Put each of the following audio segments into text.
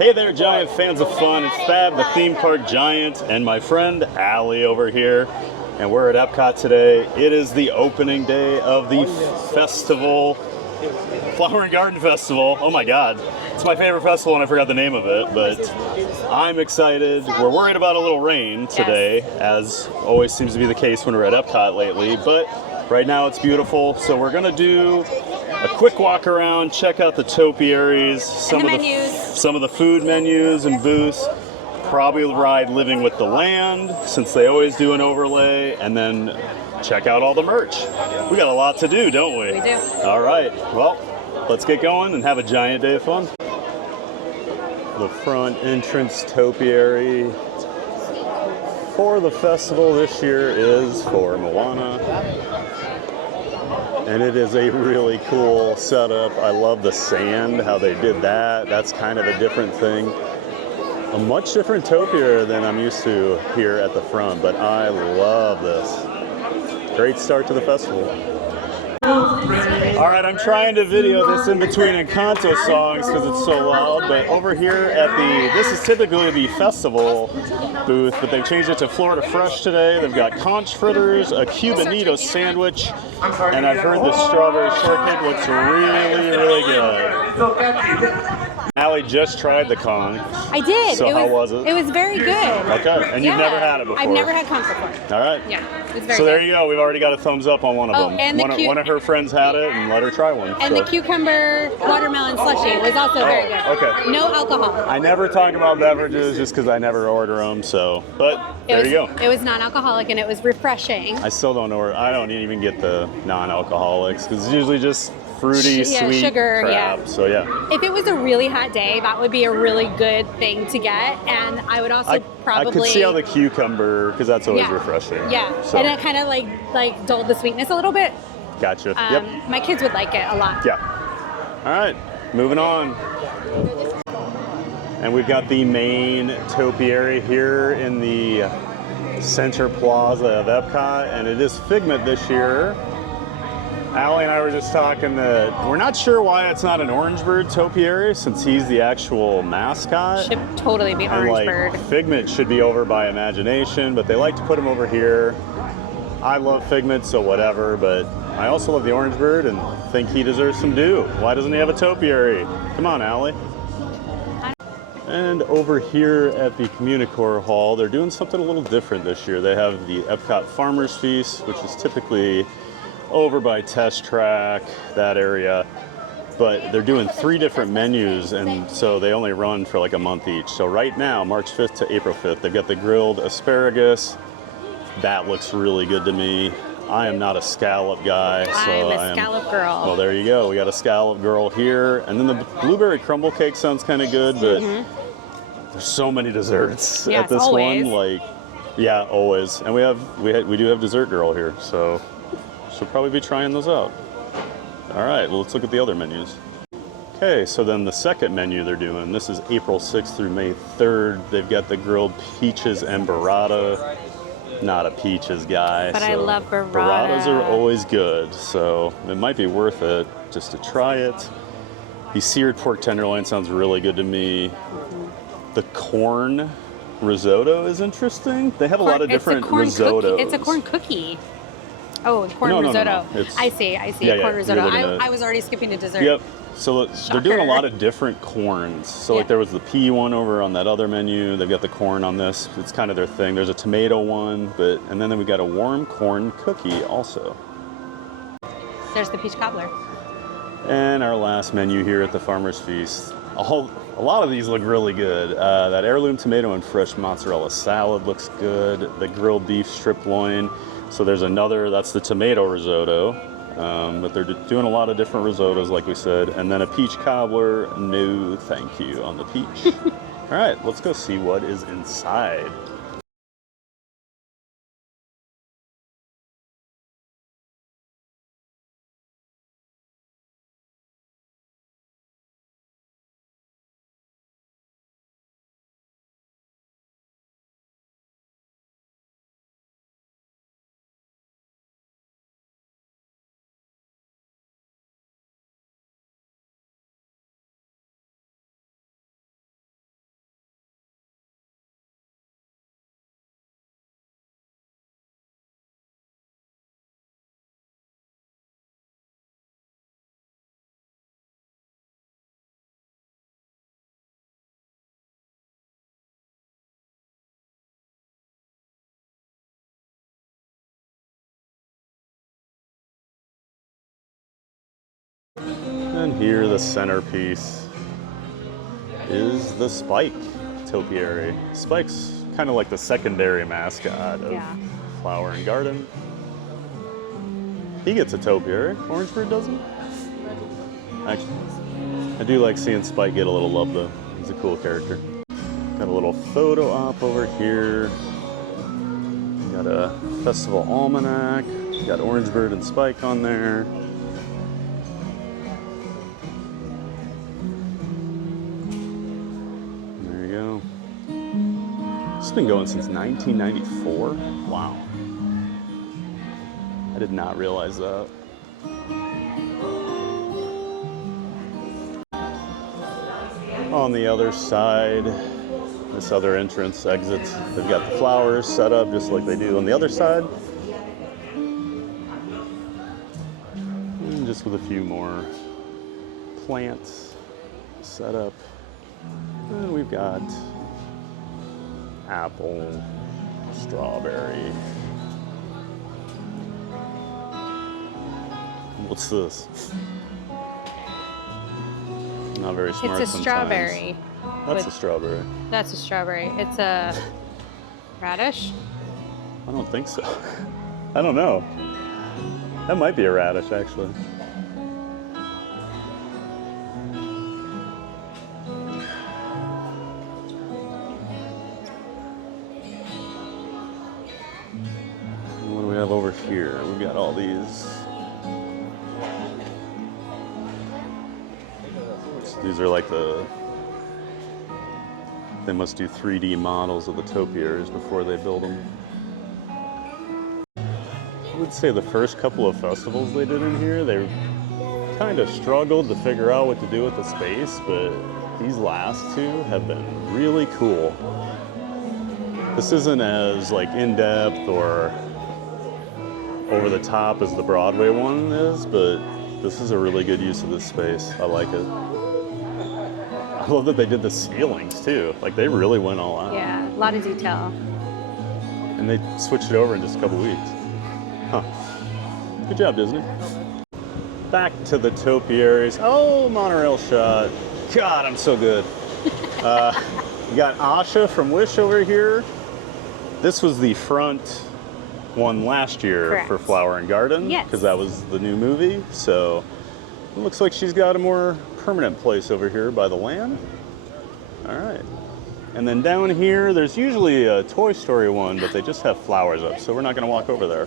Hey there, giant fans of fun. It's Fab, the theme park giant, and my friend Allie over here. And we're at EPCOT today. It is the opening day of the festival, Flower and Garden Festival. Oh my God. It's my favorite festival and I forgot the name of it, but I'm excited. We're worried about a little rain today, as always seems to be the case when we're at EPCOT lately, but right now it's beautiful. So we're gonna do a quick walk around, check out the topiaries, some of the food menus and booths, probably ride Living with the Land, since they always do an overlay, and then check out all the merch. We got a lot to do, don't we? We do. All right, well, let's get going and have a giant day of fun. The front entrance topiary for the festival this year is for Moana. And it is a really cool setup. I love the sand, how they did that. That's kind of a different thing. A much different topiary than I'm used to here at the front, but I love this. Great start to the festival. All right, I'm trying to video this in between Encanto songs because it's so loud, but over here at this is typically the festival booth, but they've changed it to Florida Fresh today. They've got conch fritters, a Cubanito sandwich, and I've heard the strawberry shortcake looks really, really good. Allie just tried the con. I did. So how was it? It was very good. Okay, and you've never had it before? I've never had conch before. All right. Yeah, it's very So there good. you go. We've already got a thumbs up on one of them. And one of her friends had it and let her try one. And the cucumber watermelon slushie was also very good. Okay. No alcohol. I never talk about beverages just because I never order them. So, but there you go. It was non-alcoholic and it was refreshing. I still don't order. I don't even get the non-alcoholics because it's usually just fruity, sweet sugar, crap. So yeah. If it was a really hot day, that would be a really good thing to get. And I would also probably. I could see how the cucumber, because that's always refreshing. Yeah, so. And it kind of like dulled the sweetness a little bit. Gotcha. Yep. My kids would like it a lot. Yeah. All right, moving on. And we've got the main topiary here in the center plaza of EPCOT, and it is Figment this year. Allie and I were just talking that we're not sure why it's not an orange bird topiary, since he's the actual mascot. Should totally be and orange bird. Figment should be over by Imagination, but they like to put him over here. I love Figment, so whatever, but I also love the orange bird and think he deserves some due. Why doesn't he have a topiary? Come on, Allie. And over here at the Communicore Hall, they're doing something a little different this year. They have the EPCOT Farmers Feast, which is typically over by Test Track, that area. But they're doing 3 different menus, and so they only run for like a month each. So right now, March 5th to April 5th, they've got the grilled asparagus. That looks really good to me. I am not a scallop guy. So I'm a scallop girl. Well, there you go. We got a scallop girl here. And then the blueberry crumble cake sounds kind of good, but there's so many desserts at this always. one. Yeah, always. And we do have dessert girl here, so she'll probably be trying those out. All right, well, let's look at the other menus. Okay, so then the second menu they're doing, this is April 6th through May 3rd. They've got the grilled peaches and burrata. Not a peaches guy. But I love burrata. Burratas are always good, so it might be worth it just to try it. The seared pork tenderloin sounds really good to me. The corn risotto is interesting. They have a lot of different risottos. It's a corn cookie. Oh, the corn risotto. No. I see. Corn risotto. I was already skipping to dessert. Yep. So they're doing a lot of different corns. So like there was the pea one over on that other menu. They've got the corn on this. It's kind of their thing. There's a tomato one, and then we got a warm corn cookie also. There's the peach cobbler. And our last menu here at the Farmers Feast. A lot of these look really good. That heirloom tomato and fresh mozzarella salad looks good. The grilled beef strip loin. So there's another, that's the tomato risotto. But they're doing a lot of different risottos, like we said. And then a peach cobbler, no thank you on the peach. All right, let's go see what is inside. And here the centerpiece is the spike topiary. Spike's kind of like the secondary mascot of Flower and Garden. He gets a topiary. Orangebird doesn't. Actually, I do like seeing Spike get a little love though. He's a cool character. Got a little photo op over here. Got a festival almanac. Got Orangebird and Spike on there. There you go. This has been going since 1994. Wow. I did not realize that. On the other side, this other entrance exits, they've got the flowers set up just like they do on the other side. And just with a few more plants set up. And we've got apple, strawberry. What's this? Not very smart. It's a strawberry. That's a strawberry. That's a strawberry. It's a radish? I don't think so. I don't know. That might be a radish, actually. What do we have over here? We've got all these. These are like they must do 3D models of the topiaries before they build them. I would say the first couple of festivals they did in here, they kind of struggled to figure out what to do with the space, but these last two have been really cool. This isn't as like in-depth or over the top as the Broadway one is, but this is a really good use of this space. I like it. I love that they did the ceilings too. Like they really went all out. Yeah, a lot of detail. And they switched it over in just a couple weeks. Huh. Good job, Disney. Back to the topiaries. Oh, monorail shot. God, I'm so good. You got Asha from Wish over here. This was the front one last year for Flower and Garden. Yes. Because that was the new movie. So it looks like she's got a more permanent place over here by the land. All right. And then down here, there's usually a Toy Story one, but they just have flowers up, so we're not going to walk over there.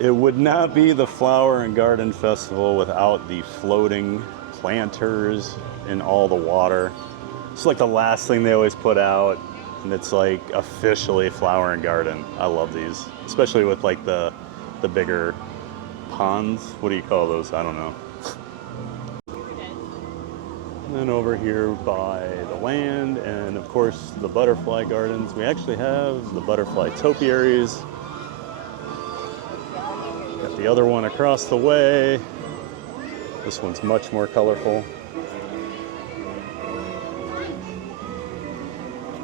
It would not be the Flower and Garden Festival without the floating planters in all the water. It's like the last thing they always put out, and it's like officially Flower and Garden. I love these, especially with like the bigger ponds. What do you call those? I don't know. And then over here by the land, and of course the butterfly gardens. We actually have the butterfly topiaries. Got the other one across the way. This one's much more colorful.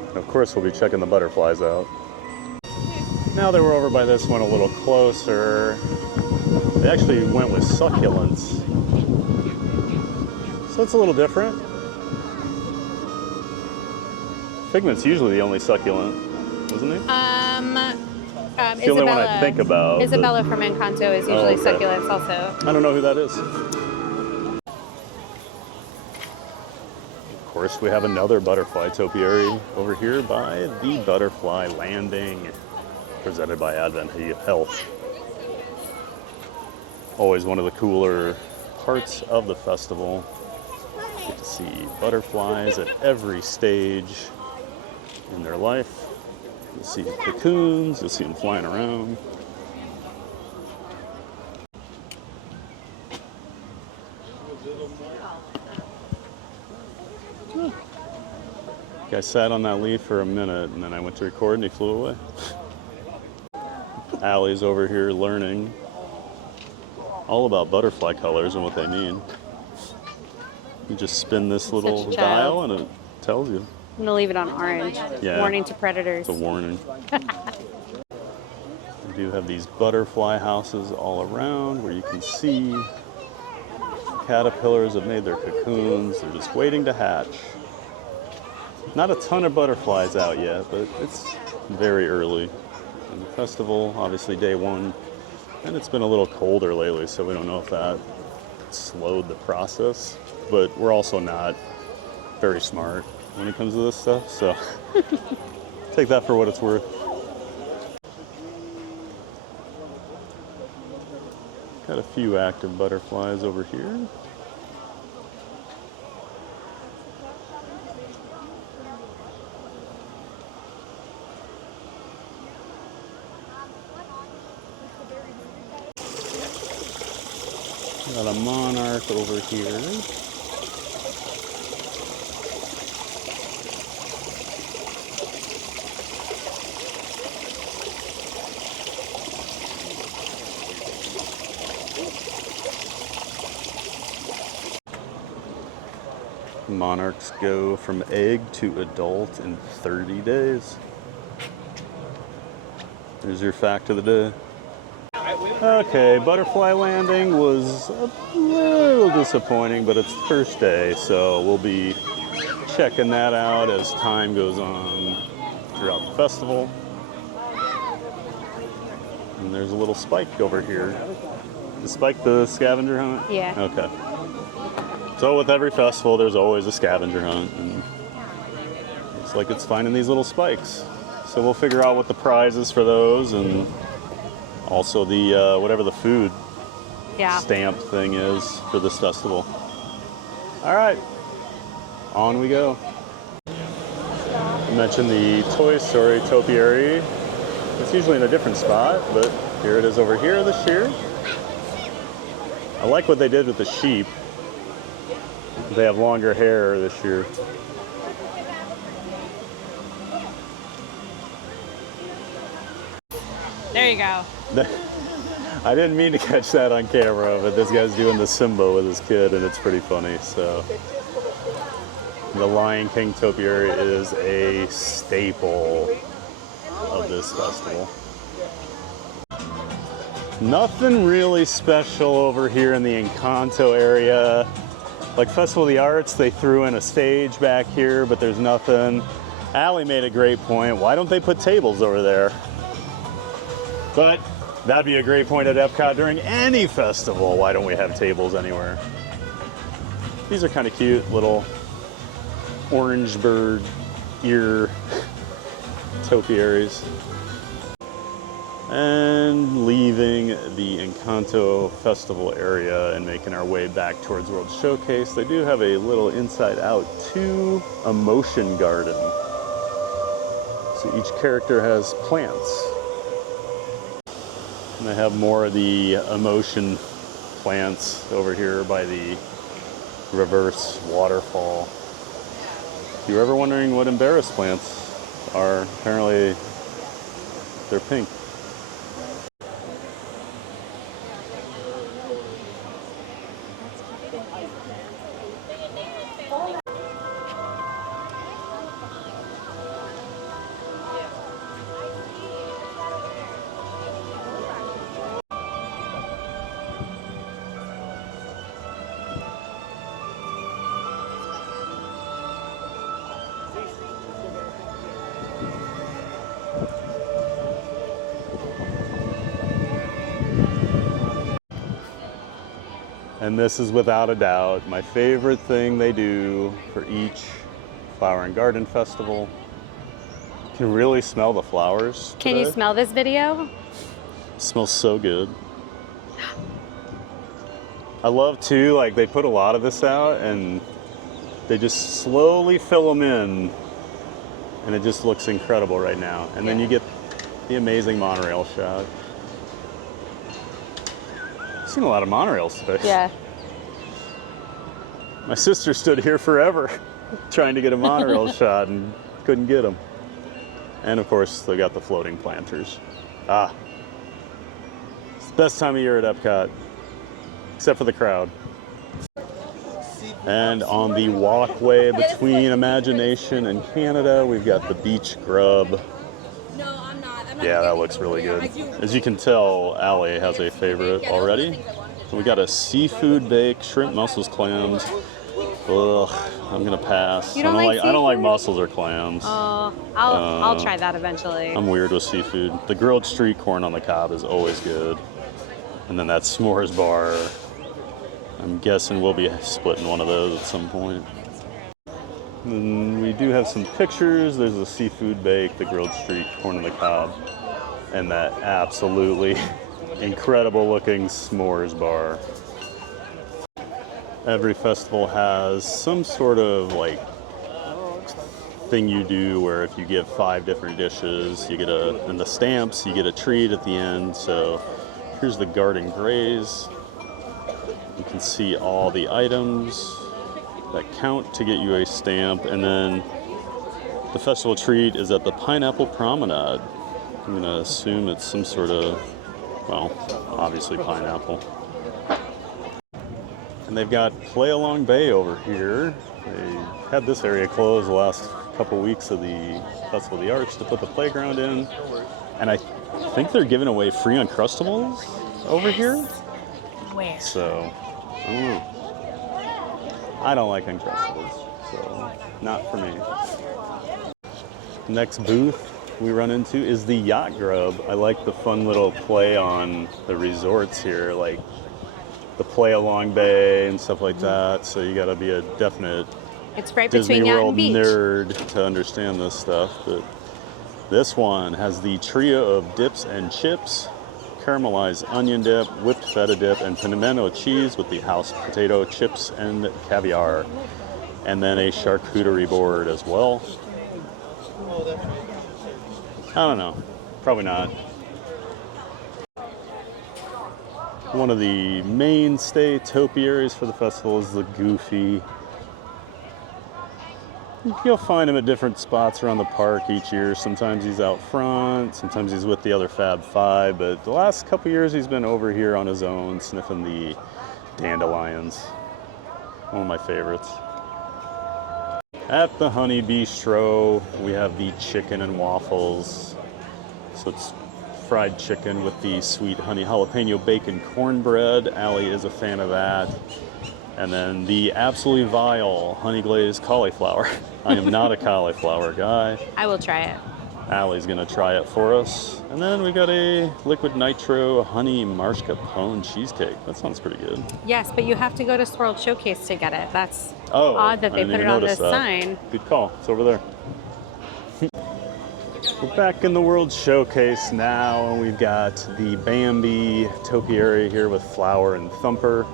And of course we'll be checking the butterflies out. Now that we're over by this one a little closer, they actually went with succulents. So it's a little different. Figment's usually the only succulent, isn't it? It's the only one I think about. Isabella from Encanto is usually succulents also. I don't know who that is. Of course, we have another butterfly topiary over here by the Butterfly Landing, presented by Advent Health. Always one of the cooler parts of the festival. Get to see butterflies at every stage in their life. You'll see cocoons, you'll see them flying around. I sat on that leaf for a minute and then I went to record and he flew away. Allie's over here learning all about butterfly colors and what they mean. You just spin this little dial and it tells you. I'm gonna leave it on orange. Yeah. Warning to predators. It's a warning. We do have these butterfly houses all around where you can see caterpillars have made their cocoons. They're just waiting to hatch. Not a ton of butterflies out yet, but it's very early. And the festival, obviously day one, and it's been a little colder lately, so we don't know if that slowed the process. But we're also not very smart when it comes to this stuff, so take that for what it's worth. Got a few active butterflies over here. Got a monarch over here. Monarchs go from egg to adult in 30 days. There's your fact of the day. Okay, butterfly landing was a little disappointing, but it's the first day, so we'll be checking that out as time goes on throughout the festival. And there's a little spike over here. Is Spike the scavenger hunt? Yeah. Okay. So with every festival, there's always a scavenger hunt, and it's like it's finding these little spikes. So we'll figure out what the prize is for those, and also the whatever the food stamp thing is for this festival. All right, on we go. I mentioned the Toy Story topiary. It's usually in a different spot, but here it is over here this year. I like what they did with the sheep. They have longer hair this year. There you go. I didn't mean to catch that on camera, but this guy's doing the Simba with his kid, and it's pretty funny. So, the Lion King topiary is a staple of this festival. Nothing really special over here in the Encanto area. Like Festival of the Arts, they threw in a stage back here, but there's nothing. Allie made a great point. Why don't they put tables over there? But that'd be a great point at EPCOT during any festival. Why don't we have tables anywhere? These are kind of cute little orange bird ear topiaries. And leaving the Encanto Festival area and making our way back towards World Showcase, they do have a little inside out to emotion garden. So each character has plants. And they have more of the emotion plants over here by the reverse waterfall. If you're ever wondering what embarrass plants are, apparently they're pink. And this is without a doubt my favorite thing they do for each flower and garden festival. You can really smell the flowers Can you smell this video? It smells so good. I love too, like they put a lot of this out and they just slowly fill them in, and it just looks incredible right now. And then you get the amazing monorail shot. I've seen a lot of monorails today. Yeah. My sister stood here forever trying to get a monorail shot and couldn't get them. And of course, they got the floating planters. It's the best time of year at EPCOT, except for the crowd. And on the walkway between Imagination and Canada, we've got the beach grub. No, I'm not. Yeah, that looks really good. As you can tell, Allie has a favorite already. So we got a seafood bake, shrimp, mussels, clams. Ugh, I'm gonna pass. You don't like I don't like seafood? mussels or clams. Oh, I'll try that eventually. I'm weird with seafood. The grilled street corn on the cob is always good. And then that s'mores bar. I'm guessing we'll be splitting one of those at some point. And we do have some pictures. There's a seafood bake, the grilled street corn on the cob, and that absolutely incredible looking s'mores bar. Every festival has some sort of like thing you do where if you give 5 different dishes, you get in the stamps, you get a treat at the end. So here's the garden graze. You can see all the items that count to get you a stamp. And then the festival treat is at the Pineapple Promenade. I'm gonna assume it's some sort of, well, obviously pineapple. And they've got Play Along Bay over here. They had this area closed the last couple weeks of the Festival of the Arts to put the playground in. And I think they're giving away free Uncrustables over here. Where? So, I don't know. I don't like Uncrustables, so not for me. Next booth we run into is the Yacht Grub. I like the fun little play on the resorts here, like the Play Along Bay and stuff like that. So you got to be a definite It's right Disney between Yacht World and Beach. nerd to understand this stuff. But this one has the trio of dips and chips, caramelized onion dip, whipped feta dip, and pimento cheese with the house potato chips and caviar. And then a charcuterie board as well. I don't know. Probably not. One of the mainstay topiaries for the festival is the Goofy. You'll find him at different spots around the park each year. Sometimes he's out front, sometimes he's with the other Fab Five, but the last couple years he's been over here on his own, sniffing the dandelions. One of my favorites. At the Honey Bee-stro, we have the chicken and waffles. So it's fried chicken with the sweet honey jalapeno bacon cornbread. Allie is a fan of that. And then the absolutely vile honey glazed cauliflower. I am not a cauliflower guy. I will try it. Allie's gonna try it for us. And then we got a liquid nitro honey mascarpone cheesecake. That sounds pretty good. Yes, but you have to go to Swirl Showcase to get it. That's Oh, odd that I they didn't put it even on notice this that. sign. Good call. It's over there. We're back in the World Showcase now, and we've got the Bambi topiary here with Flower and Thumper.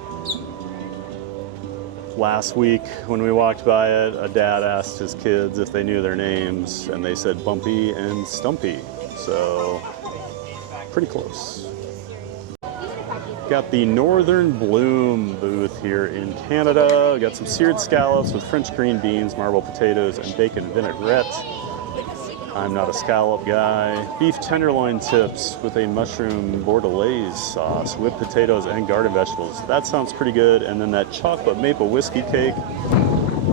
Last week, when we walked by it, a dad asked his kids if they knew their names, and they said Bumpy and Stumpy. So, pretty close. Got the Northern Bloom booth here in Canada. We got some seared scallops with French green beans, marble potatoes, and bacon vinaigrette. I'm not a scallop guy. Beef tenderloin tips with a mushroom bordelaise sauce, whipped potatoes, and garden vegetables. That sounds pretty good. And then that chocolate maple whiskey cake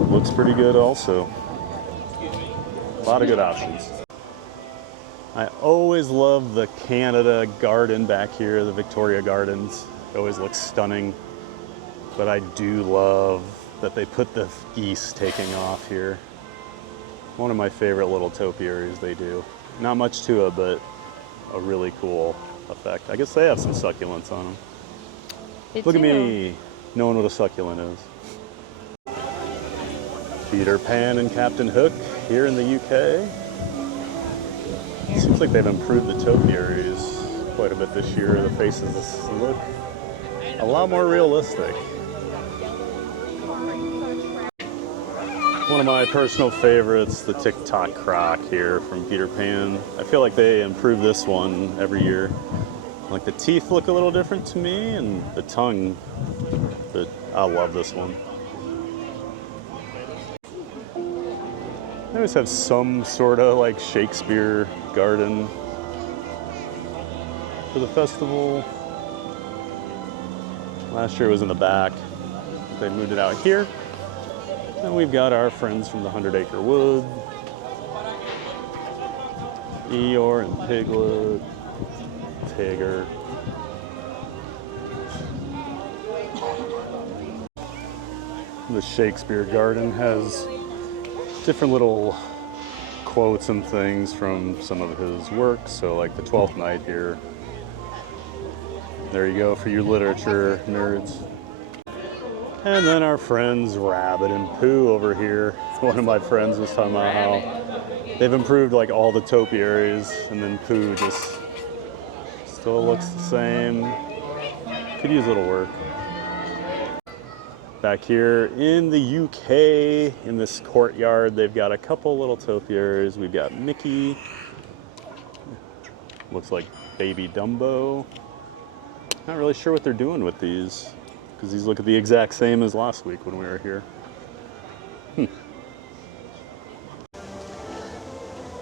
looks pretty good also. A lot of good options. I always love the Canada garden back here, the Victoria Gardens. It always looks stunning. But I do love that they put the geese taking off here. One of my favorite little topiaries they do. Not much to it, but a really cool effect. I guess they have some succulents on them. Look at me, knowing what a succulent is. Peter Pan and Captain Hook here in the UK. Seems like they've improved the topiaries quite a bit this year. The faces look a lot more realistic. One of my personal favorites, the TikTok croc here from Peter Pan. I feel like they improve this one every year. Like the teeth look a little different to me, and the tongue, but I love this one. They always have some sort of like Shakespeare garden for the festival. Last year it was in the back. They moved it out here. And we've got our friends from the 100 Acre Wood, Eeyore and Piglet, Tigger. The Shakespeare garden has different little quotes and things from some of his works. So like the 12th Night here. There you go for you literature nerds. And then our friends Rabbit and Pooh over here. One of my friends was talking about how they've improved like all the topiaries, and then Pooh just still looks the same. Could use a little work. Back here in the UK, in this courtyard, they've got a couple little topiaries. We've got Mickey. Looks like baby Dumbo. Not really sure what they're doing with these, because these look the exact same as last week when we were here.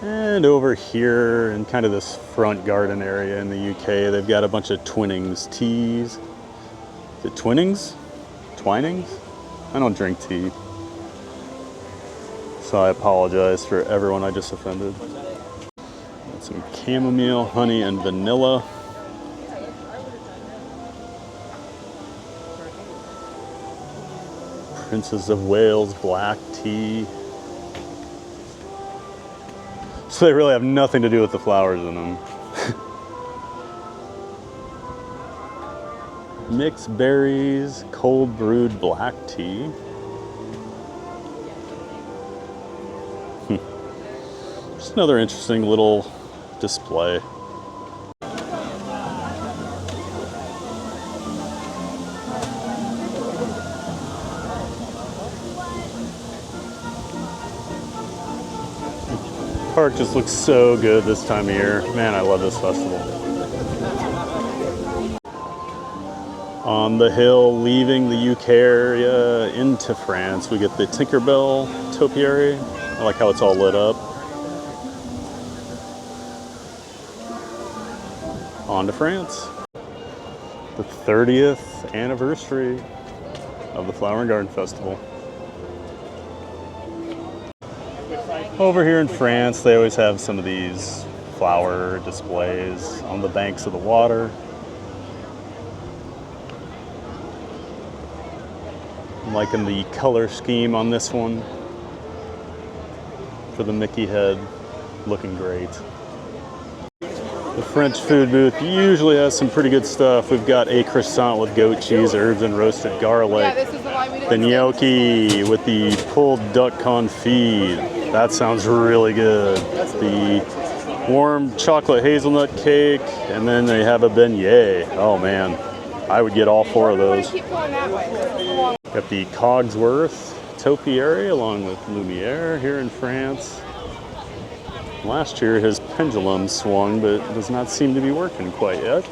And over here in kind of this front garden area in the UK, they've got a bunch of Twinings teas. Is it Twinings? Twinings? I don't drink tea. So I apologize for everyone I just offended. Got some chamomile, honey, and vanilla. Princess of Wales black tea. So they really have nothing to do with the flowers in them. Mixed berries, cold brewed black tea. Just another interesting little display. Park just looks so good this time of year. Man, I love this festival. On the hill, leaving the UK area into France, we get the Tinkerbell topiary. I like how it's all lit up. On to France. The 30th anniversary of the Flower and Garden Festival. Over here in France, they always have some of these flower displays on the banks of the water. I'm liking the color scheme on this one for the Mickey head, looking great. The French food booth usually has some pretty good stuff. We've got a croissant with goat cheese, herbs, and roasted garlic. The gnocchi with the pulled duck confit. That sounds really good. The warm chocolate hazelnut cake, and then they have a beignet. Oh man, I would get all four of those. Got the Cogsworth topiary along with Lumiere here in France. Last year his pendulum swung, but does not seem to be working quite yet.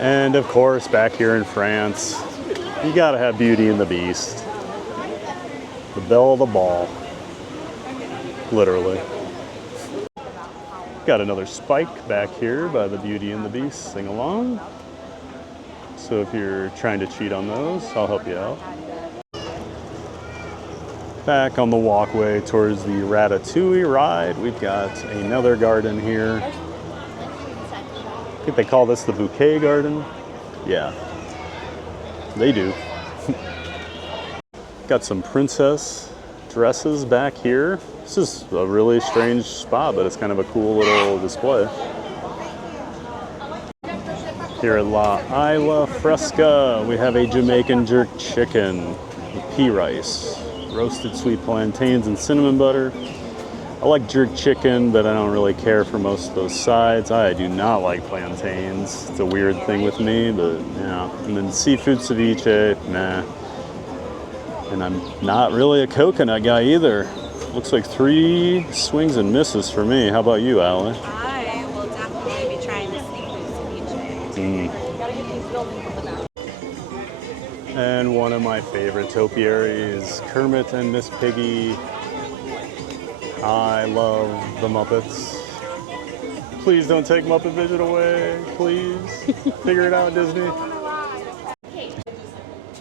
And of course, back here in France, you gotta have Beauty and the Beast. The belle of the ball. Literally. Got another spike back here by the Beauty and the Beast sing along. So if you're trying to cheat on those, I'll help you out. Back on the walkway towards the Ratatouille ride, we've got another garden here. I think they call this the bouquet garden. Yeah, they do. Got some princess dresses back here. This is a really strange spot, but it's kind of a cool little display. Here at La Isla Fresca, we have a Jamaican jerk chicken with pea rice, roasted sweet plantains and cinnamon butter. I like jerk chicken, but I don't really care for most of those sides. I do not like plantains. It's a weird thing with me, but yeah. And then seafood ceviche, nah. And I'm not really a coconut guy either. Looks like 3 swings and misses for me. How about you, Allie? I will definitely be trying the seafood ceviche. And one of my favorite topiaries, Kermit and Miss Piggy. I love the Muppets. Please don't take Muppet Vision away, please. Figure it out, Disney.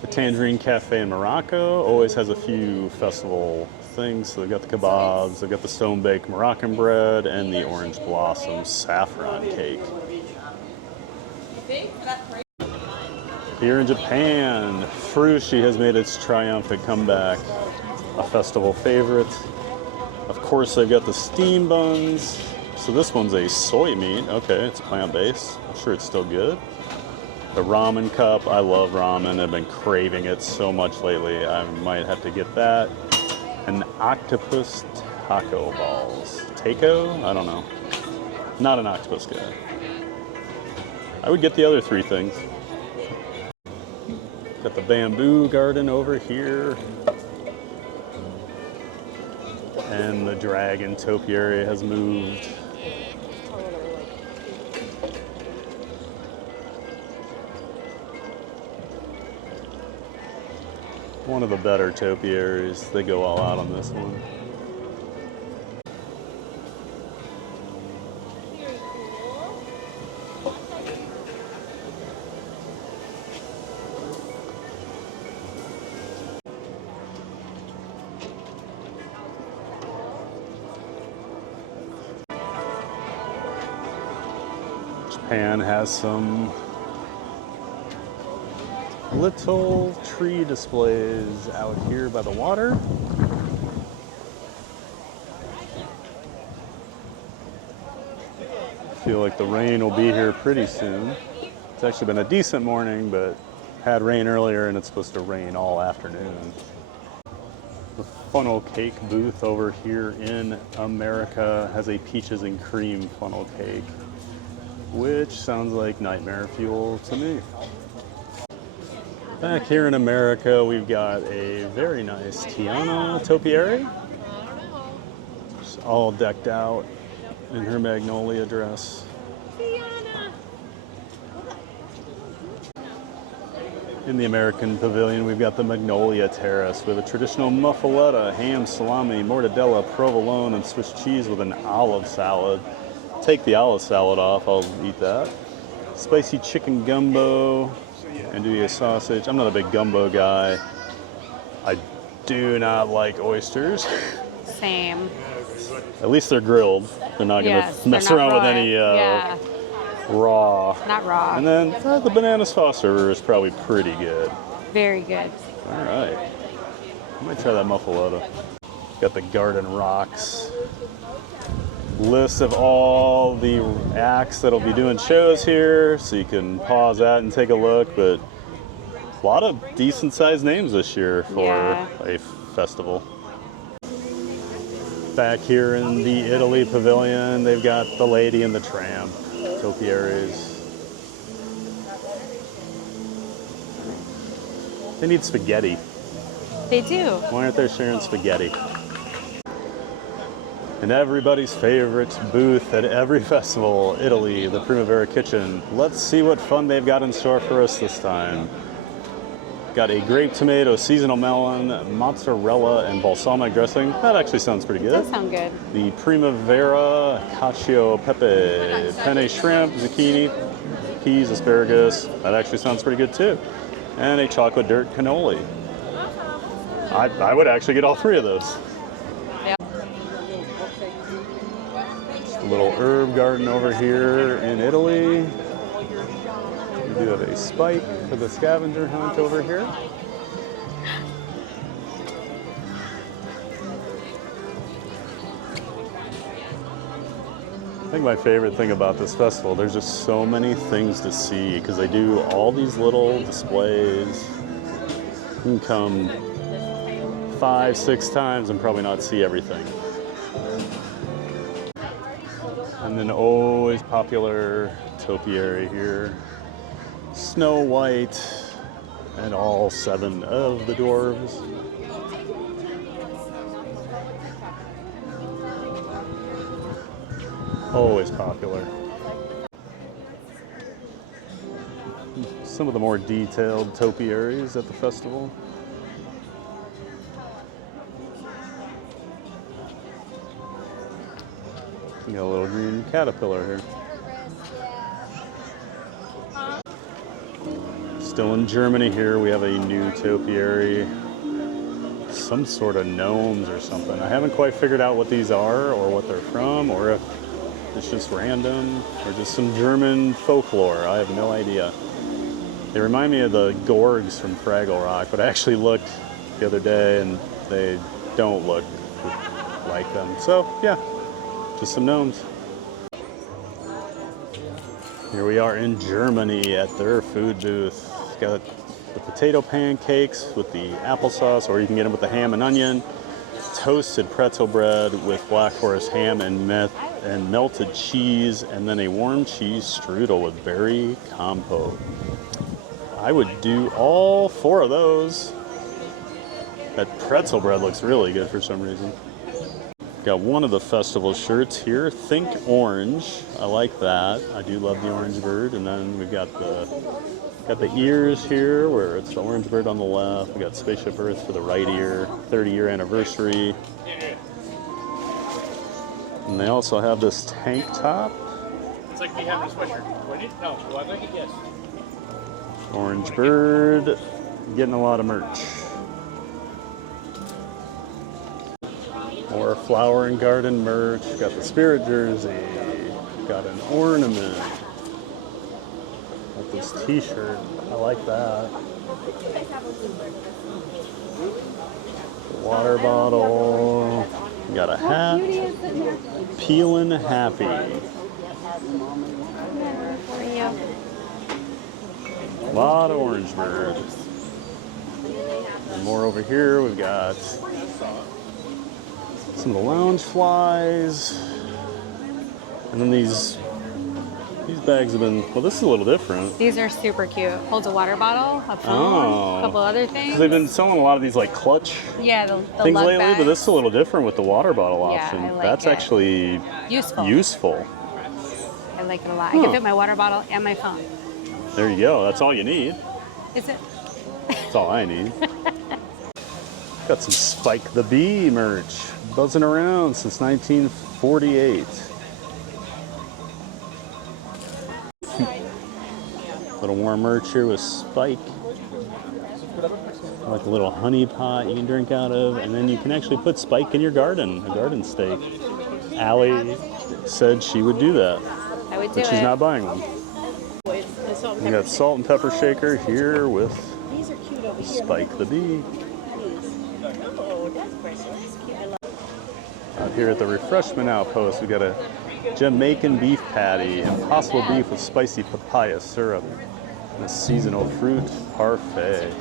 The Tangerine Cafe in Morocco always has a few festival things. So they've got the kebabs, they've got the stone-baked Moroccan bread, and the orange blossom saffron cake. Here in Japan, Frushi has made its triumphant comeback, a festival favorite. Of course, they've got the steam buns. So this one's a soy meat. Okay, it's plant-based. I'm sure it's still good. The ramen cup. I love ramen. I've been craving it so much lately. I might have to get that. And octopus taco balls. Taco? I don't know. Not an octopus guy. I would get the other three things. Got the bamboo garden over here. And the dragon topiary has moved. One of the better topiaries. They go all out on this one. Japan has some little tree displays out here by the water. I feel like the rain will be here pretty soon. It's actually been a decent morning, but had rain earlier and it's supposed to rain all afternoon. The funnel cake booth over here in America has a peaches and cream funnel cake, which sounds like nightmare fuel to me. Back here in America, we've got a very nice Tiana topiary. She's all decked out in her Magnolia dress. In the American pavilion, we've got the Magnolia terrace with a traditional muffaletta, ham, salami, mortadella, provolone, and Swiss cheese with an olive salad. Take the olive salad off, I'll eat that. Spicy chicken gumbo, andouille sausage. I'm not a big gumbo guy. I do not like oysters. Same. At least they're grilled. They're not going to mess around with any raw. Not raw. And then the banana sauce server is probably pretty good. Very good. All right. I might try that muffaletta. Got the garden rocks. List of all the acts that'll be doing shows here, so you can pause that and take a look. But a lot of decent sized names this year for a festival. Back here in the Italy pavilion, they've got the Lady and the Tramp, topiaries. They need spaghetti. They do. Why aren't they sharing spaghetti? And everybody's favorite booth at every festival, Italy, the Primavera Kitchen. Let's see what fun they've got in store for us this time. Got a grape tomato, seasonal melon, mozzarella, and balsamic dressing. That actually sounds pretty good. Does sound good. The Primavera cacio pepe, penne shrimp, zucchini, peas, asparagus. That actually sounds pretty good too. And a chocolate dirt cannoli. I would actually get all three of those. A little herb garden over here in Italy. We do have a spike for the scavenger hunt over here. I think my favorite thing about this festival, there's just so many things to see because they do all these little displays. You can come 5-6 times and probably not see everything. And then always popular topiary here. Snow White and all 7 of the dwarves. Always popular. Some of the more detailed topiaries at the festival. We got a little green caterpillar here. Still in Germany here, we have a new topiary. Some sort of gnomes or something. I haven't quite figured out what these are or what they're from or if it's just random or just some German folklore. I have no idea. They remind me of the Gorgs from Fraggle Rock, but I actually looked the other day and they don't look like them. So yeah, just some gnomes. Here we are in Germany at their food booth. It's got the potato pancakes with the applesauce, or you can get them with the ham and onion. Toasted pretzel bread with Black Forest ham and melted cheese, and then a warm cheese strudel with berry compote. I would do all 4 of those. That pretzel bread looks really good for some reason. Got one of the festival shirts here, Think Orange. I like that. I do love the orange bird. And then we've got the ears here, where it's the orange bird on the left. We got Spaceship Earth for the right ear, 30-year anniversary. And they also have this tank top. It's like me having a sweatshirt. No, I'd like it, yes. Orange bird, getting a lot of merch. More flower and garden merch. Got the spirit jersey. Got an ornament. Got this t-shirt. I like that. Water bottle. Got a hat. Peelin' Happy. A lot of orange bird. And more over here. We've got some of the lounge flies. And then these bags have been, well, this is a little different. These are super cute. Holds a water bottle, a phone, a couple other things. They've been selling a lot of these like clutch the things lug lately, bags. but this is a little different with the water bottle option. I like That's it. actually useful. I like it a lot. I can fit my water bottle and my phone. There you go. That's all you need. Is it? That's all I need. Got some Spike the Bee merch. Buzzing around since 1948. Little more merch here with Spike. Like a little honey pot you can drink out of, and then you can actually put Spike in your garden, a garden stake. Allie said she would do that, I would do but she's not buying one. We got salt and pepper shaker here with Spike the Bee. Out here at the refreshment outpost, we got a Jamaican beef patty, impossible beef with spicy papaya syrup, and a seasonal fruit parfait.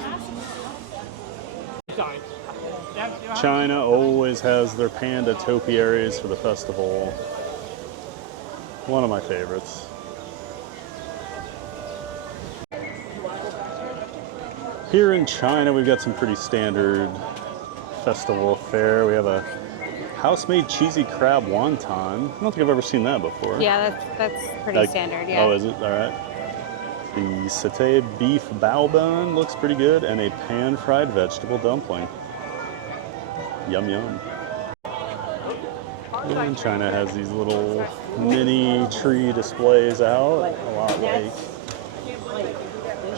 China always has their panda topiaries for the festival. One of my favorites. Here in China, we've got some pretty standard festival fare. We have a house-made cheesy crab wonton. I don't think I've ever seen that before. Yeah, that's pretty standard, yeah. Oh, is it? All right. The sauté beef bao bun looks pretty good, and a pan-fried vegetable dumpling. Yum, yum. And China has these little mini tree displays out, a lot like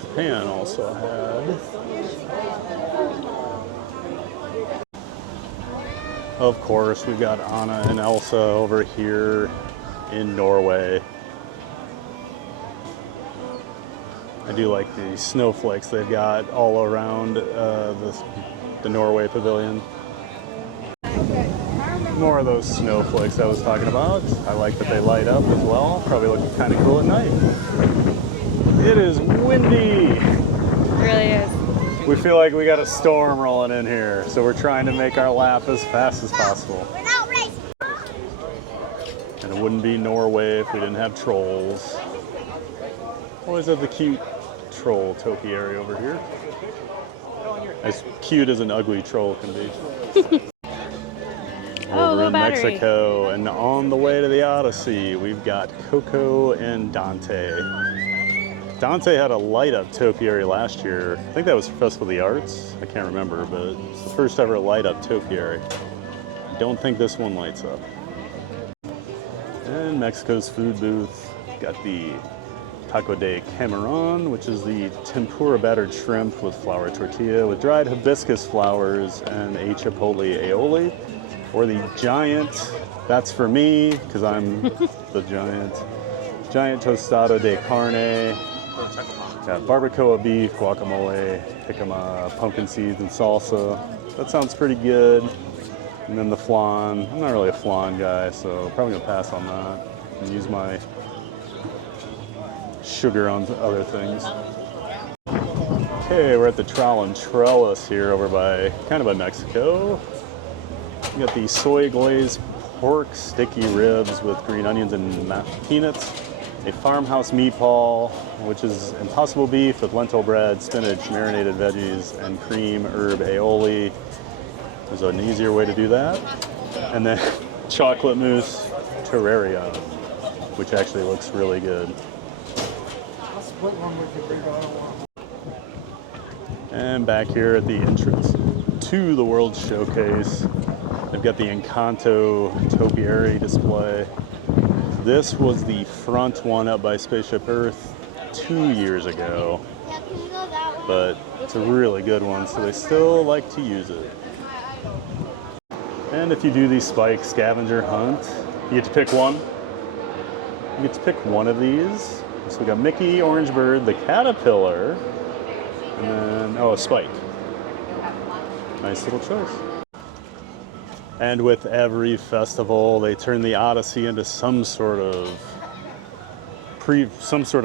Japan also had. Of course, we've got Anna and Elsa over here in Norway. I do like the snowflakes they've got all around the Norway pavilion. More of those snowflakes I was talking about. I like that they light up as well. Probably look kind of cool at night. It is windy. It really is. We feel like we got a storm rolling in here, so we're trying to make our lap as fast as possible. We're not racing. And it wouldn't be Norway if we didn't have trolls. Always have the cute troll topiary over here. As cute as an ugly troll can be. Over in Mexico, and on the way to the Odyssey, we've got Coco and Dante. Dante had a light-up topiary last year. I think that was for Festival of the Arts. I can't remember, but it's the first ever light-up topiary. I don't think this one lights up. And Mexico's food booth. Got the Taco de Camarón, which is the tempura battered shrimp with flour tortilla with dried hibiscus flowers and a chipotle aioli. Or the giant, that's for me, because I'm the giant tostado de carne Got barbacoa beef, guacamole, jicama, pumpkin seeds, and salsa. That sounds pretty good. And then the flan. I'm not really a flan guy, so probably gonna pass on that and use my sugar on other things. Okay, we're at the Trowel and Trellis here over by, kind of by Mexico. We got the soy glazed pork sticky ribs with green onions and peanuts. A farmhouse meatball, which is impossible beef with lentil bread, spinach, marinated veggies, and cream herb aioli. There's an easier way to do that. And then chocolate mousse terraria, which actually looks really good. I'll split one with you, big. I don't want. And back here at the entrance to the World Showcase, they've got the Encanto topiary display. This was the front one up by Spaceship Earth 2 years ago, but it's a really good one, so they still like to use it. And if you do the spike scavenger hunt, you get to pick one. You get to pick one of these. So we got Mickey, Orange Bird, the Caterpillar, and then, oh, a spike. Nice little choice. And with every festival, they turn the Odyssey into some sort of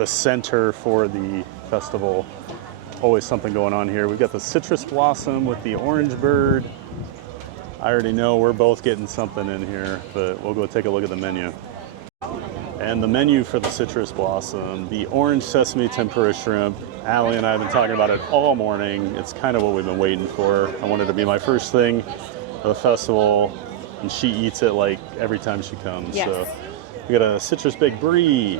center for the festival. Always something going on here. We've got the citrus blossom with the orange bird. I already know we're both getting something in here, but we'll go take a look at the menu. And the menu for the citrus blossom, the orange sesame tempura shrimp. Allie and I have been talking about it all morning. It's kind of what we've been waiting for. I wanted it to be my first thing at the festival, and she eats it like every time she comes. Yes. So we got a citrus baked brie.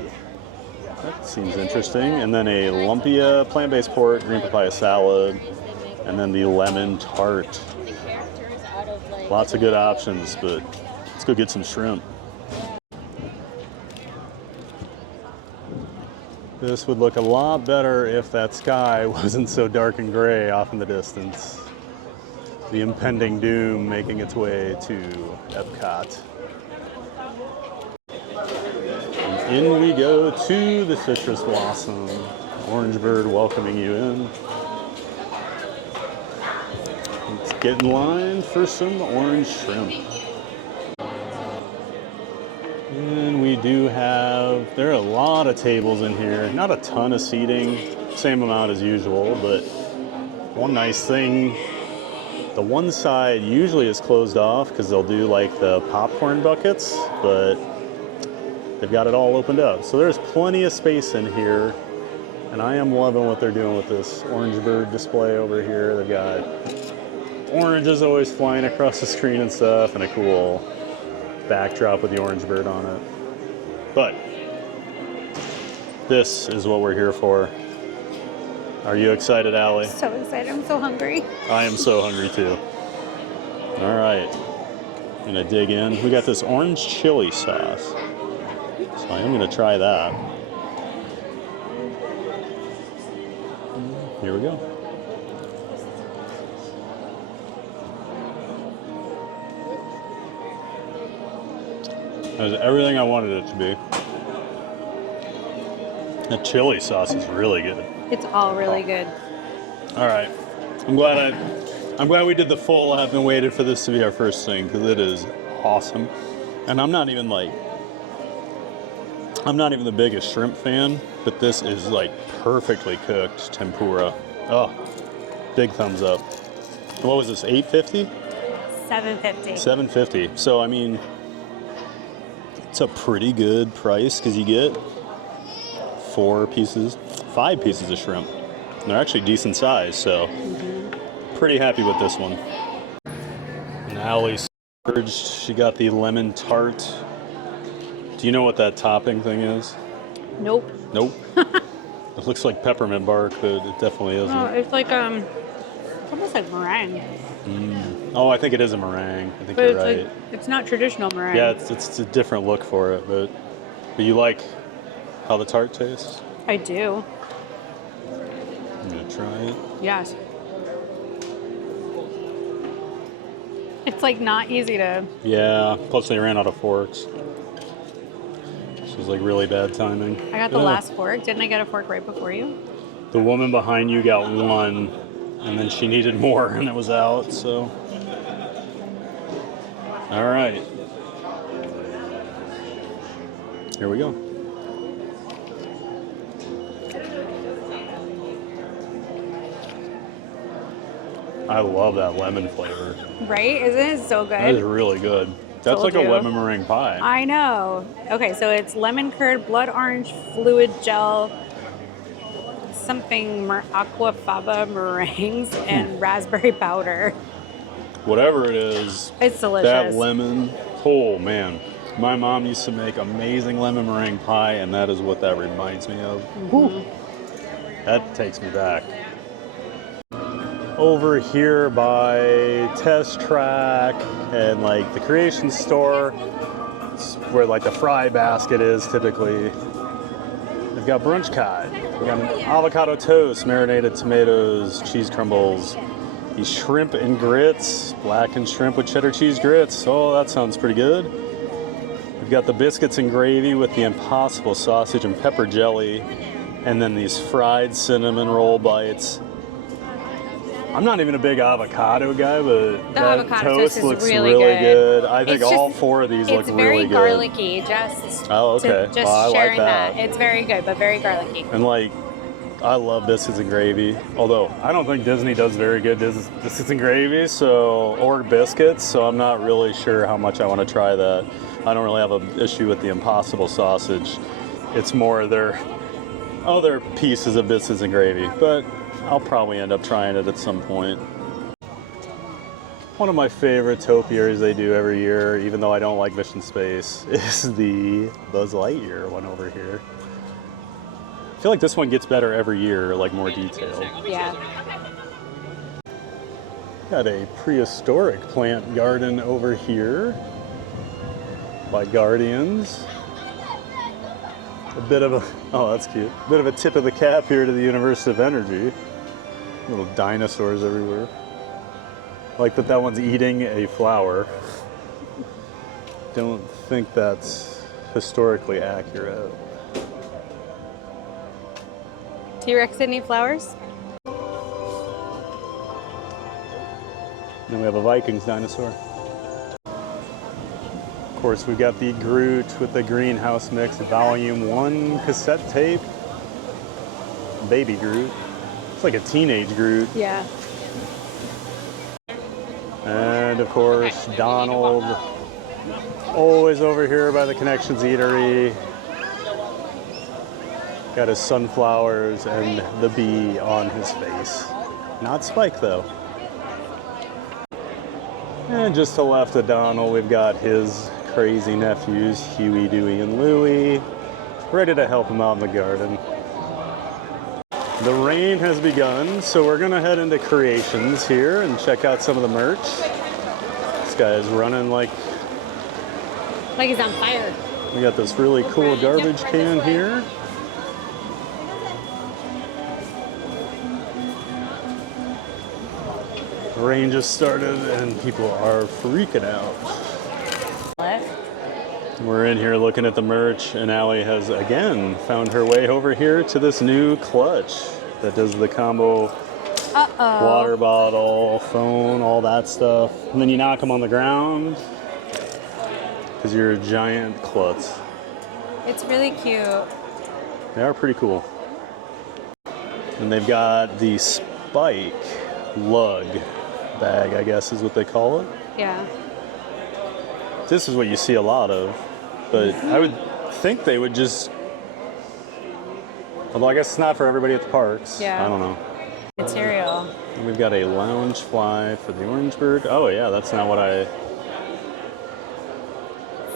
That seems interesting. And then a lumpia plant-based pork, green papaya salad, and then the lemon tart. Lots of good options, but let's go get some shrimp. This would look a lot better if that sky wasn't so dark and gray off in the distance. The impending doom making its way to EPCOT. And in we go to the citrus blossom. Orange bird welcoming you in. Let's get in line for some orange shrimp. And we do have, there are a lot of tables in here. Not a ton of seating, same amount as usual, but one nice thing, the one side usually is closed off because they'll do like the popcorn buckets, but they've got it all opened up. So there's plenty of space in here, and I am loving what they're doing with this orange bird display over here. They've got oranges always flying across the screen and stuff, and a cool backdrop with the orange bird on it. But this is what we're here for. Are you excited, Allie? So excited. I'm so hungry. I am so hungry too. All right, I'm gonna dig in. We got this orange chili sauce, so I am gonna try that. Here we go. That was everything I wanted it to be. The chili sauce is really good. It's all really good. All right, I'm glad we did the full. I haven't waited for this to be our first thing because it is awesome. And I'm not even the biggest shrimp fan, but this is like perfectly cooked tempura. Oh, big thumbs up. What was this? $8.50? $7.50. $7.50. So I mean, it's a pretty good price because you get 5 pieces of shrimp. And they're actually decent size, so pretty happy with this one. And Allie's surged. She got the lemon tart. Do you know what that topping thing is? Nope. Nope. It looks like peppermint bark, but it definitely isn't. No, it's like it's almost like meringue. Oh, I think it is a meringue. I think But you're it's right. like, it's not traditional meringue. Yeah, it's a different look for it, but you like how the tart tastes? I do. I'm gonna try it. Yes. It's like not easy to. Yeah, plus they ran out of forks. This was like really bad timing. I got the last fork. Didn't I get a fork right before you? The woman behind you got one, and then she needed more, and it was out, so. All right. Here we go. I love that lemon flavor. Right? Isn't it so good? That is really good. That's Told like a you. lemon meringue pie. I know. Okay, so it's lemon curd, blood orange, fluid gel, something aquafaba meringues, and raspberry powder. Whatever it is, It's delicious. that lemon, oh man. My mom used to make amazing lemon meringue pie, and that is what that reminds me of. Whew. That takes me back. Over here by Test Track and like the Creation Store, it's where like the fry basket is typically. We've got Brunchcot. We've got an avocado toast, marinated tomatoes, cheese crumbles, the shrimp and grits, blackened shrimp with cheddar cheese grits. Oh, that sounds pretty good. We've got the biscuits and gravy with the Impossible sausage and pepper jelly, and then these fried cinnamon roll bites. I'm not even a big avocado guy, but that avocado toast is looks really good. I think It's all just- four of these look It's very really good. garlicky, just, Oh, okay. just Well, I like sharing that. It's very good, but very garlicky. And like, I love biscuits and gravy. Although I don't think Disney does very good biscuits and gravy, or biscuits. So I'm not really sure how much I want to try that. I don't really have an issue with the Impossible sausage. It's more their other pieces of biscuits and gravy. But I'll probably end up trying it at some point. One of my favorite topiaries they do every year, even though I don't like Mission Space, is the Buzz Lightyear one over here. I feel like this one gets better every year, like more detailed. Yeah. Got a prehistoric plant garden over here by Guardians. A bit of a, oh that's cute, a bit of a tip of the cap here to the University of Energy. Little dinosaurs everywhere. Like that one's eating a flower. Don't think that's historically accurate. T-Rex didn't eat flowers? Then we have a Vikings dinosaur. Of course, we got the Groot with the Greenhouse Mix Volume 1 cassette tape. Baby Groot. It's like a teenage Groot. Yeah. And of course, Donald, always over here by the Connections Eatery. Got his sunflowers and the bee on his face. Not Spike though. And just to the left of Donald, we've got his crazy nephews, Huey, Dewey, and Louie, ready to help him out in the garden. The rain has begun, so we're gonna head into Creations here and check out some of the merch. This guy is running like Like he's on fire. we got this really cool garbage can here. The rain just started and people are freaking out. We're in here looking at the merch, and Allie has again found her way over here to this new clutch that does the combo water bottle, phone, all that stuff. And then you knock them on the ground because you're a giant klutz. It's really cute. They are pretty cool. And they've got the Spike lug bag, I guess is what they call it. Yeah. This is what you see a lot of, but I would think they would just, although I guess it's not for everybody at the parks. Yeah. I don't know. Material. And we've got a lounge fly for the orange bird. Oh yeah, that's not what I,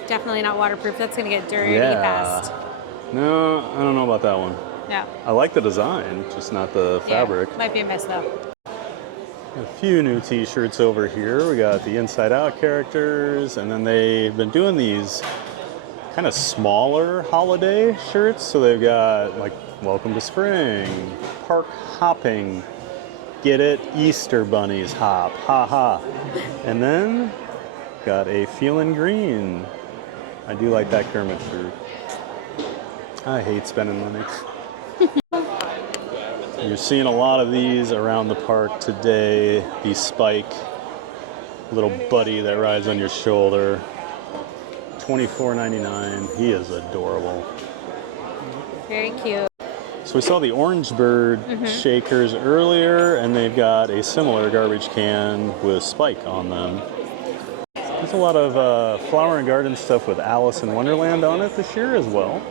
Definitely not waterproof. That's going to get dirty yeah. fast. No, I don't know about that one. Yeah. I like the design, just not the fabric. Yeah. Might be a miss though. A few new t-shirts over here. We got the Inside Out characters, and then they've been doing these kind of smaller holiday shirts. So they've got like Welcome to Spring, Park Hopping, Get It, Easter Bunnies Hop, ha ha. And then got a Feelin' Green. I do like that Kermit shirt. I hate spending money. You're seeing a lot of these around the park today. The Spike, little buddy that rides on your shoulder. $24.99. He is adorable. Very cute. So we saw the orange bird shakers earlier, and they've got a similar garbage can with Spike on them. There's a lot of flower and garden stuff with Alice in Wonderland on it this year as well.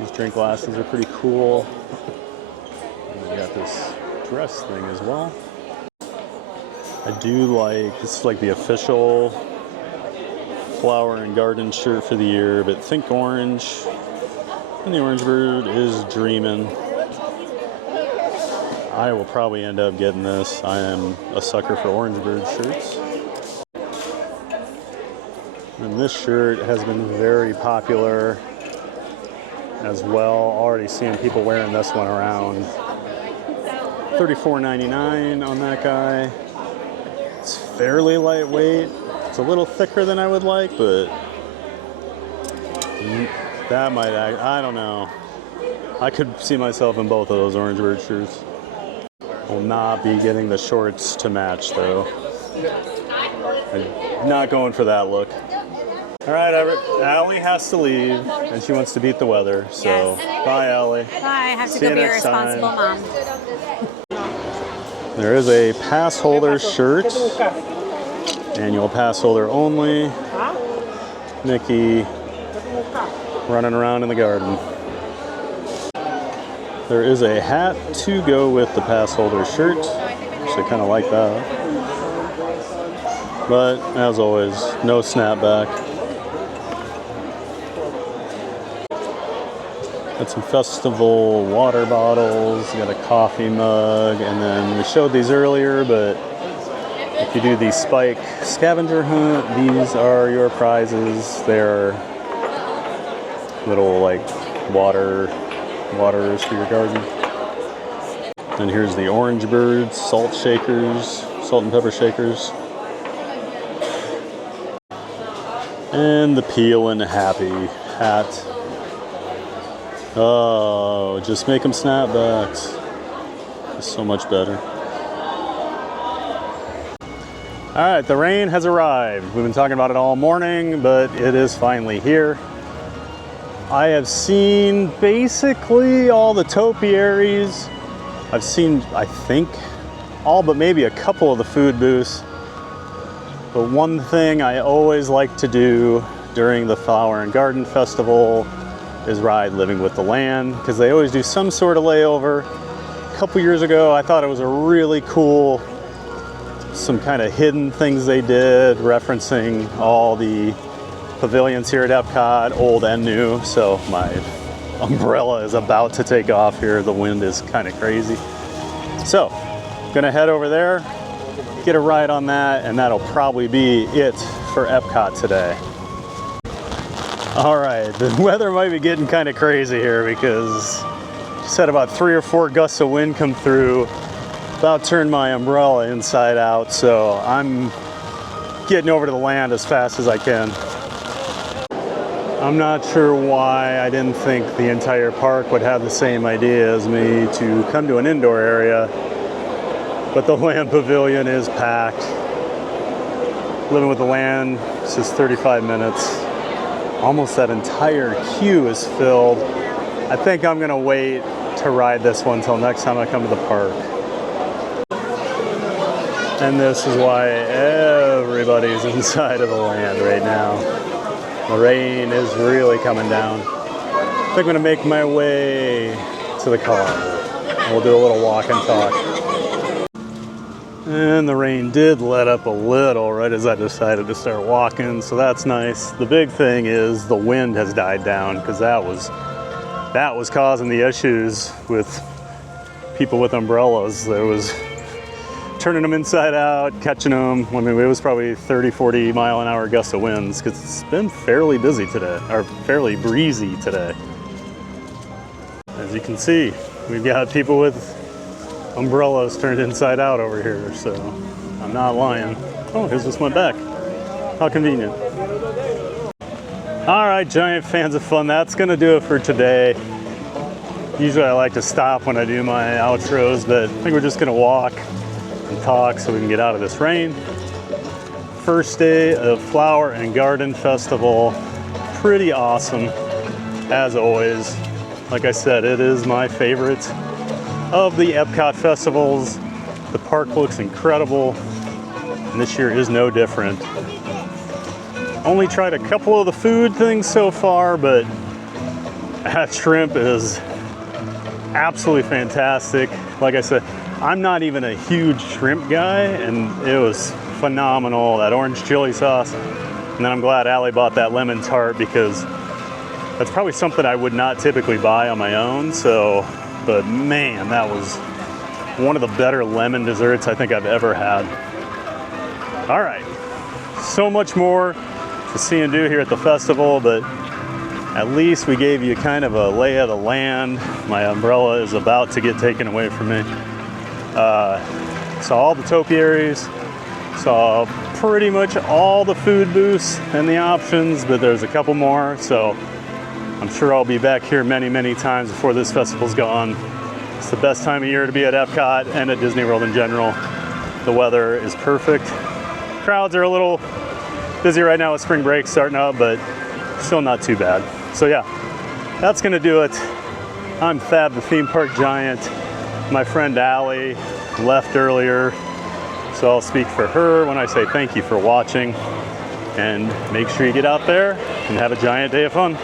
These drink glasses are pretty cool. And we got this dress thing as well. I do like, this is like the official flower and garden shirt for the year, but think orange. And the orange bird is dreaming. I will probably end up getting this. I am a sucker for orange bird shirts. And this shirt has been very popular as well. Already seeing people wearing this one around. $34.99 on that guy. It's fairly lightweight. It's a little thicker than I would like, but that might, I don't know. I could see myself in both of those orange bird shirts. Will not be getting the shorts to match though. I'm not going for that look. All right, Allie has to leave, and she wants to beat the weather. So, bye, Allie. Bye. I have to See go you be a next responsible time. mom. There is a pass holder shirt, annual pass holder only. Mickey running around in the garden. There is a hat to go with the pass holder shirt. Actually, kind of like that. But as always, no snapback. Got some festival water bottles, got a coffee mug, and then we showed these earlier, but if you do the Spike Scavenger hunt, these are your prizes. They're little like waters for your garden. And here's the orange birds, salt shakers, salt and pepper shakers. And the peel and happy hat. Oh, just make them snapbacks. It's so much better. All right, the rain has arrived. We've been talking about it all morning, but it is finally here. I have seen basically all the topiaries. I've seen, I think, all but maybe a couple of the food booths. But one thing I always like to do during the Flower and Garden Festival is ride Living with the Land, because they always do some sort of layover. A couple years ago, I thought it was a really cool, some kind of hidden things they did, referencing all the pavilions here at EPCOT, old and new. So my umbrella is about to take off here. The wind is kind of crazy. So, gonna head over there, get a ride on that, and that'll probably be it for EPCOT today. All right, the weather might be getting kind of crazy here because just had about 3 or 4 gusts of wind come through, about turned my umbrella inside out, so I'm getting over to the land as fast as I can. I'm not sure why I didn't think the entire park would have the same idea as me to come to an indoor area, but the land pavilion is packed. Living with the Land says 35 minutes. Almost that entire queue is filled. I think I'm gonna wait to ride this one until next time I come to the park. And this is why everybody's inside of the land right now. The rain is really coming down. I think I'm gonna make my way to the car. And we'll do a little walk and talk. And the rain did let up a little right as I decided to start walking, so that's nice. The big thing is the wind has died down, because that was causing the issues with people with umbrellas. There was turning them inside out, catching them. I mean, it was probably 30, 40 mile an hour gust of winds, because it's been fairly busy today, or fairly breezy today. As you can see, we've got people with umbrellas turned inside out over here, so I'm not lying. Oh, his just went back. How convenient. All right, giant fans of fun, that's gonna do it for today. Usually I like to stop when I do my outros, but I think we're just gonna walk and talk so we can get out of this rain. First day of Flower and Garden Festival. Pretty awesome, as always. Like I said, it is my favorite of the EPCOT festivals. The park looks incredible, and this year is no different. Only tried a couple of the food things so far, but that shrimp is absolutely fantastic. Like I said, I'm not even a huge shrimp guy, and it was phenomenal. That orange chili sauce. And then I'm glad Allie bought that lemon tart, because that's probably something I would not typically buy on my own. So, but man, that was one of the better lemon desserts I think I've ever had. All right, so much more to see and do here at the festival, but at least we gave you kind of a lay of the land. My umbrella is about to get taken away from me. Saw all the topiaries, saw pretty much all the food booths and the options, but there's a couple more, so I'm sure I'll be back here many, many times before this festival's gone. It's the best time of year to be at EPCOT and at Disney World in general. The weather is perfect. Crowds are a little busy right now with spring break starting up, but still not too bad. So yeah, that's gonna do it. I'm Thab, the theme park giant. My friend Allie left earlier, so I'll speak for her when I say thank you for watching, and make sure you get out there and have a giant day of fun.